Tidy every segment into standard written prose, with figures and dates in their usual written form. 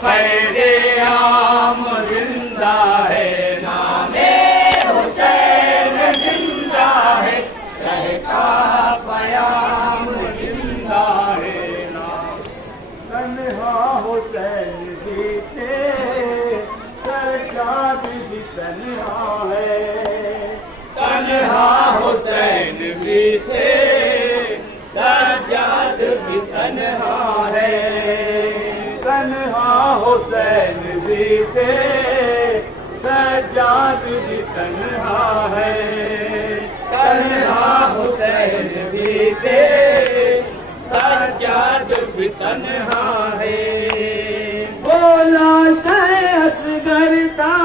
खैरे आम जिंदा है, नामे हुसैन जिंदा है, सहका पयाम जिंदा है। तन्हा हुसैन भी थे, सरशाद भी तन्हा है। तन्हा हुसैन भी थे, सज्जाद भी तन्हा है। तन्हा हुसैन भी थे, सज्जाद भी तन्हा है। तन्हा हुसैन भी थे, सज्जाद भी तन्हा है। बोला असगर था,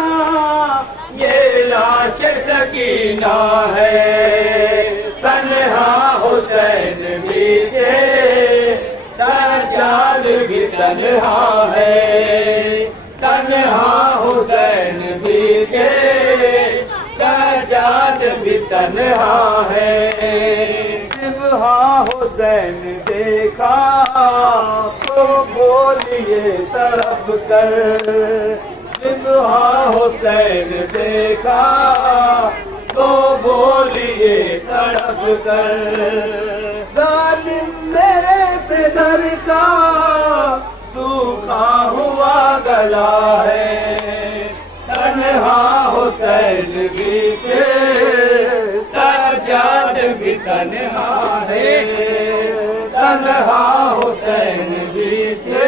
ये लाश सकीना है। तन्हा हुसैन भी थे, सज्जाद भी तन्हा है। तन्हा हुसैन भी थे, सज्जाद भी तन्हा है। हुसैन देखा तो बोलिए तरफ कर, जिन्हा हुसैन देखा तो बोलिए तरफ कर। जालिम मेरे पे दर का सूखा हुआ गला है। तन्हा हुसैन भी थे, सज्जाद भी तन्हा है। तन्हा हुसैन भी थे,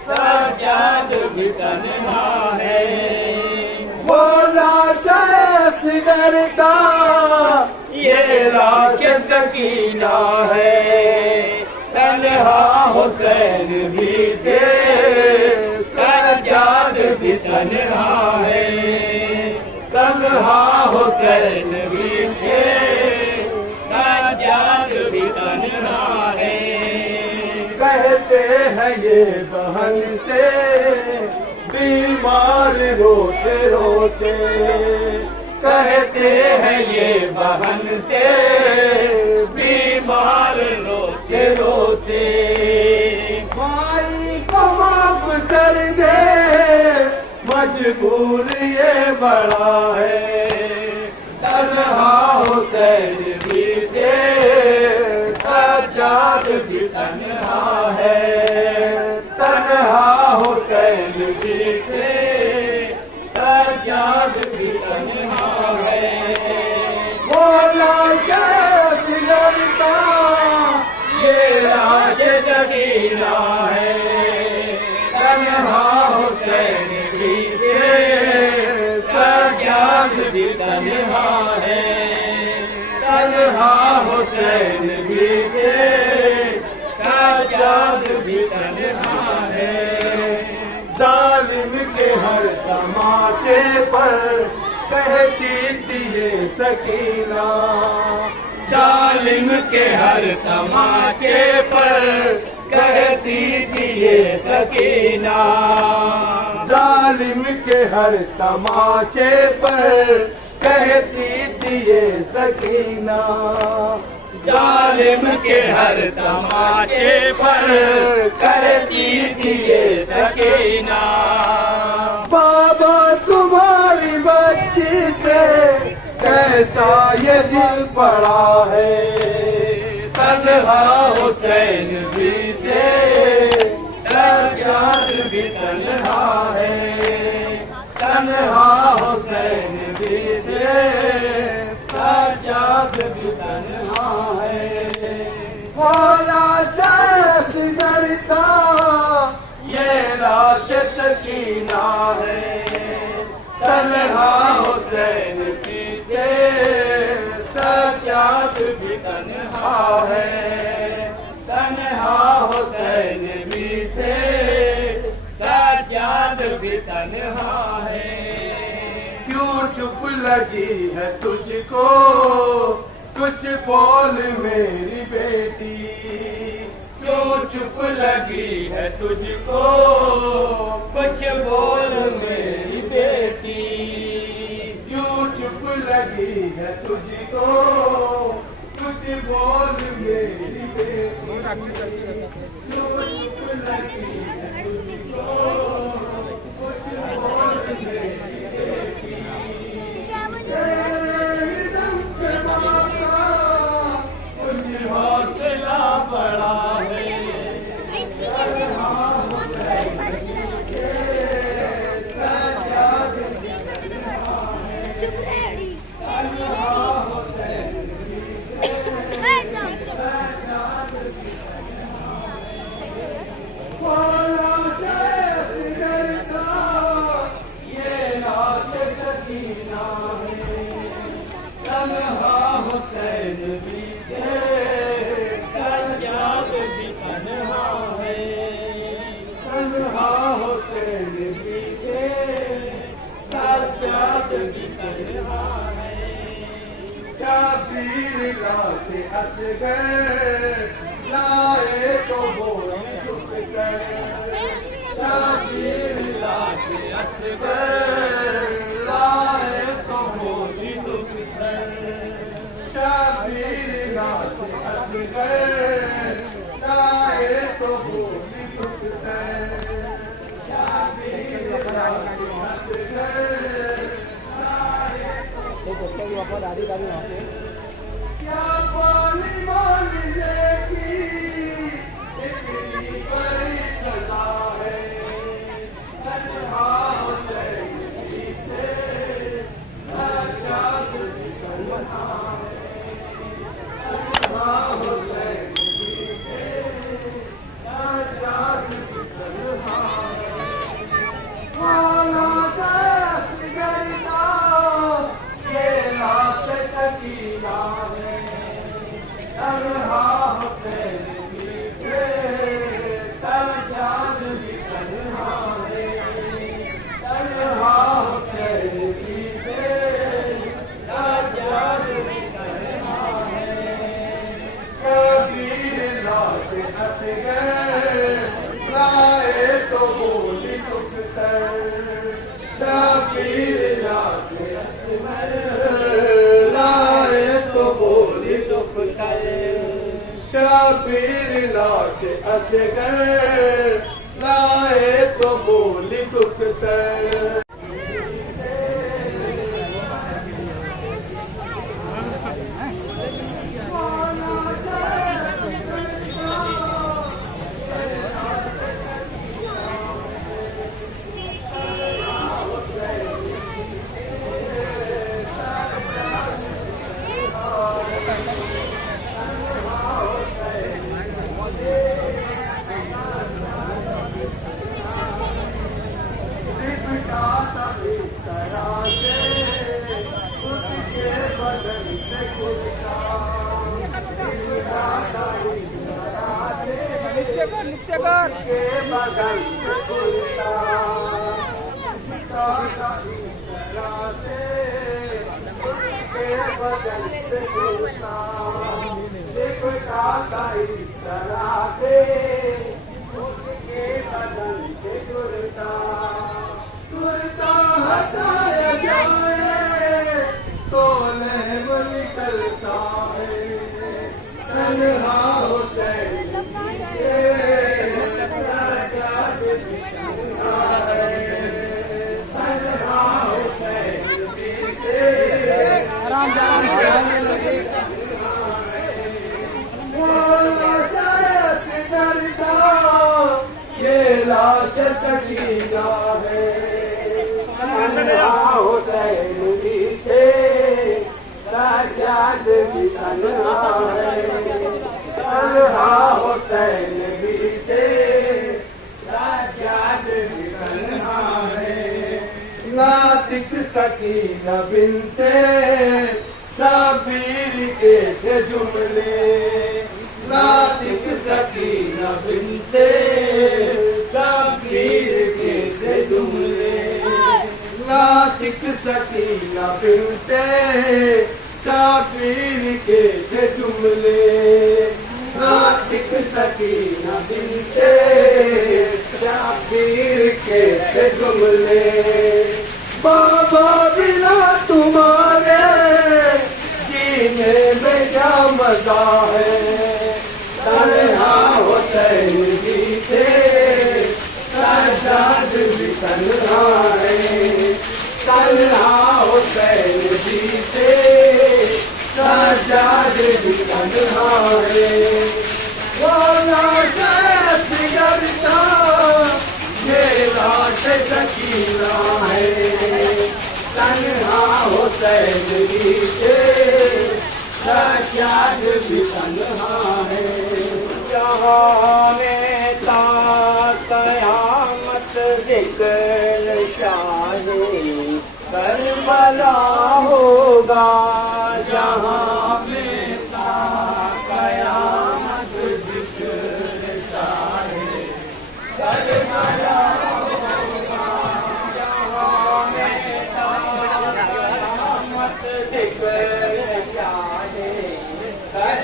सज्जाद भी तन्हा है। वो लाश असगर का, ये लाश सकीना है। तन्हा हुसैन भी थे, सज्जाद भी तन्हा है। तन्हा हुसैन भी थे, सज्जाद भी तन्हा है। कहते हैं ये बहन से बीमार रोते रोते, कहते हैं ये बहन से बीमार रोते रोते। माई को माफ कर दे, मजबूर ये बड़ा है। तन्हा हुसैन भी थे, सज्जाद भी तन्हा है। तन्हा हुसैन भी थे, सज्जाद भी तन्हा है। वो लाश असगर का, ये लाश सकीना है। तन्हा हुसैन भी थे, सज्जाद भी तन्हा है। तन्हा हुसैन भी थे, सज्जाद भी तन्हा है। जालिम के हर तमाचे पर कहती थी ये सकीना। जालिम के हर तमाचे पर कहती थी ये सकीना। जालिम के हर तमाचे पर कहती थी ये सकीना। जालिम के हर तमाचे पर कहती थी ये सकीना। बाबा तुम्हारी बच्ची पे कैसा ये दिल पड़ा है। तन्हा हुसैन भी थे, सज्जाद भी तन्हा है। तन्हा हुसैन भी थे, सज्जाद भी तन्हा है। भोला शख्स डरता, ये लाश सकीना है। तन्हा हुसैन भी थे, सज्जाद भी तन्हा है। तन्हा हुसैन भी थे, सज्जाद भी तन्हा है। क्यों चुप लगी है तुझको, कुछ बोल मेरी बेटी। क्यों चुप लगी है तुझको, कुछ बोल मेरी बेटी। क्यों चुप लगी है तुझको, कुछ बोल मेरी बेटी। क्यों चुप लगी है तुझको, से हंस गए, लाए तो बोली झुक गए। शाबीर लाश हंस गए, लाए तो बोली झुक गए। शाबीर लाश हंस गए, लाए तो बोली झुक गए। शाबीर लाश हंस गए, दादी दादी वहाँ पे क्या बोली बोली लेगी, इतनी बड़ी सजा है। तन्हा हुसैन की से आजाद निकलना है। तन्हा हुसैन की से आजाद निकलना है। वाला दस गरीबा ये लाश सकीना है। तन्हा हुसैन की से आजाद निकलना है। तन्हा हुसैन की से आजाद निकलना है। कबीर लाश हंस गए, लाए तो बोली झुक गए। कबीर लाश हंस गए, लाए तो बोली झुक गए। शबीर लाश हंस गए, लाए तो बोली झुक गए। नीचे कर के बगल में कुर्ता, के बगल में कुर्ता, लिपटा का इस तरह से उसके बगल से कुर्ता। कुर्ता हटाया जाए तो लहब निकलता है। तन्हा हुसैन ये लाश सकीना है। तन्हा हुसैन भी थे, सजाद भी तन्हा है। तन्हा हुसैन भी थे, सजाद भी तन्हा है। नातिक सकीना बिनते शबीर के थे जुमले। नातिक सकीना बिनते शबीर के थे जुमले। नातिक सकीना बिनते शबीर के थे जुमले। नातिक सकीना बिनते शबीर के थे जुमले। बाबा बिना तुम्हारे जीने में क्या मजा है। तन्हा हुसैन भी थे, सजाद भी तन्हा है। तन्हा हुसैन भी थे, सजाद भी तन्हा है। वो लाश बिगड़ता, ये लाश सकीना है। तन्हा हुसैन भी थे, सजाद भी तन्हा है। जहाँ में ता कयामत जिक्र शाही करबला होगा। जहाँ में ता कयामत जिक्र शाही करबला होगा। जहाँ में ता कयामत जिक्र शाही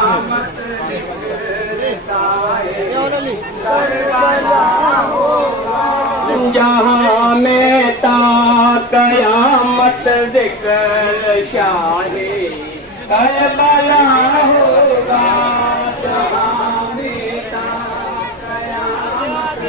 कयामत दिखता है, करबला होगा। जहाँ में ता कयामत जिक्र शाहे करबला होगा। जहाँ में ता कयामत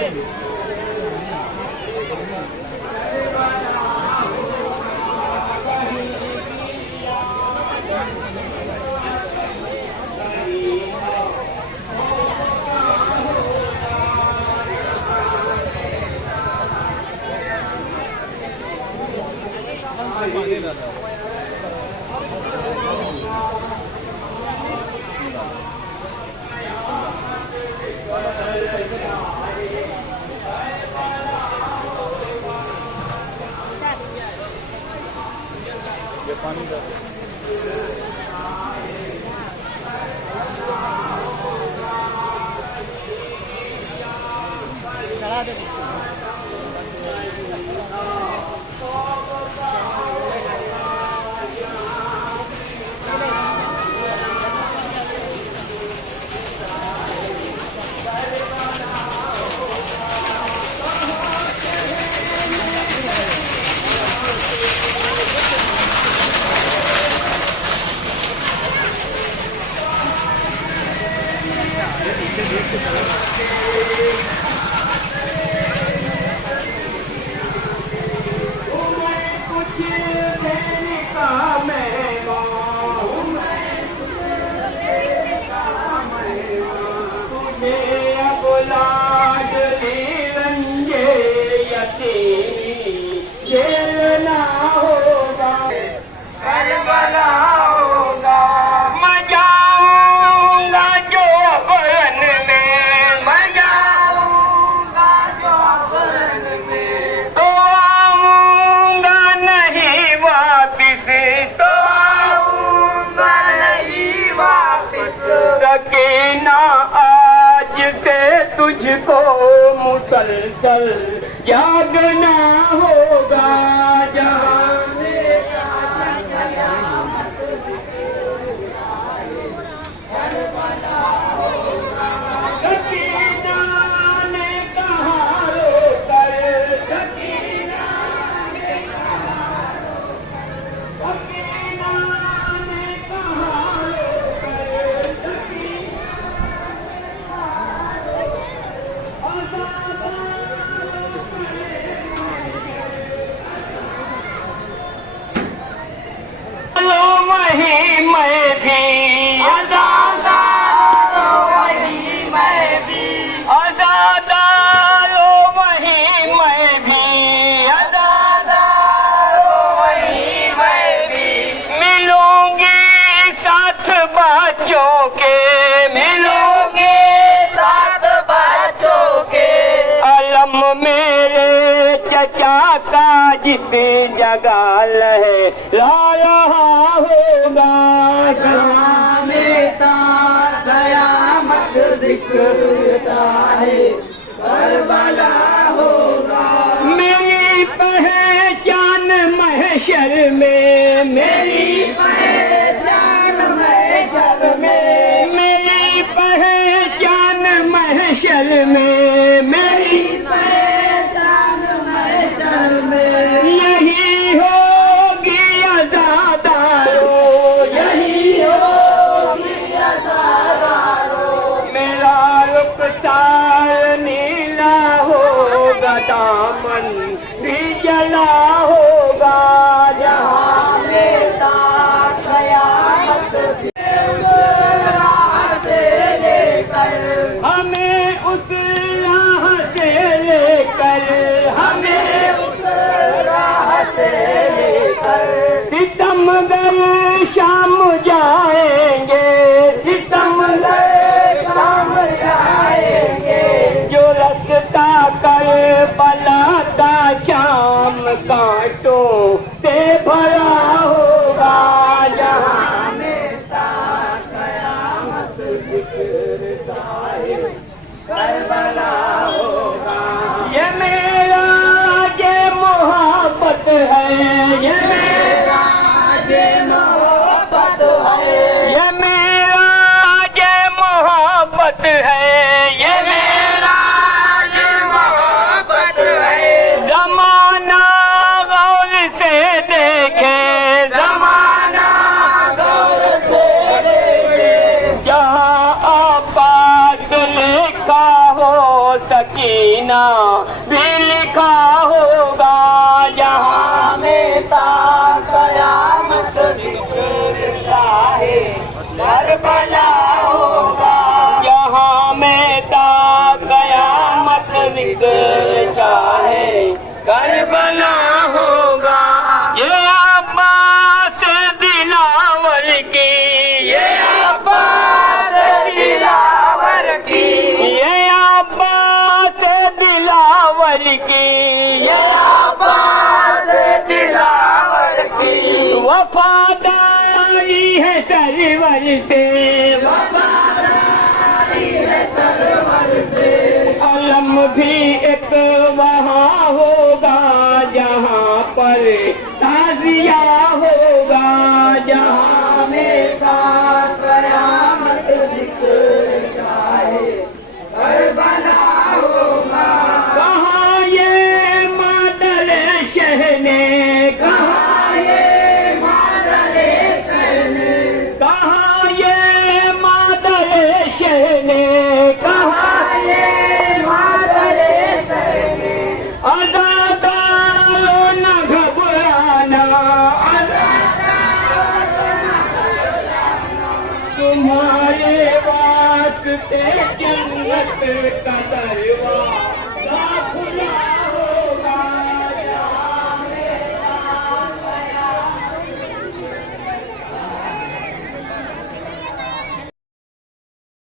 तुझको मुसलसल जागना होगा। सकीना ने कहा रो कर, सकीना ने कहा रो कर, वही मैं भी आज़ादारो, वही मैं भी आज़ादारो, वही मैं भी आज़ादारो, वही मैं भी मिलूंगी साथ बच्चों के, मिलूंगी साथ बच्चों के। अलम मेरे चचा का जिस जगह लहरा होगा। जहाँ में ता कयामत दिखता है, करबला होगा। मेरी पहचान महशर में, मेरी पहचान महशर में, मेरी पहचान महशर में, मेरी पहचान महशर में। यही होगी आज़ादारो, यही होगी आज़ादारो। मेरा रुखसार नीला होगा, दामन भी जला होगा। जहाँ में ता वफादारी है सरवर से, अलम भी एक वहाँ होगा जहाँ पर ताजिया होगा, जहाँ में कयामत जिक्र चाहे करबला होगा। कहाँ ये मादर शहने, कहाँ ये मादर शहने, कहाँ ये मादर शहने, कहाँ ये मादर शहने। अज़ादारो न घबराना, तुम्हारे वास्ते जन्नत का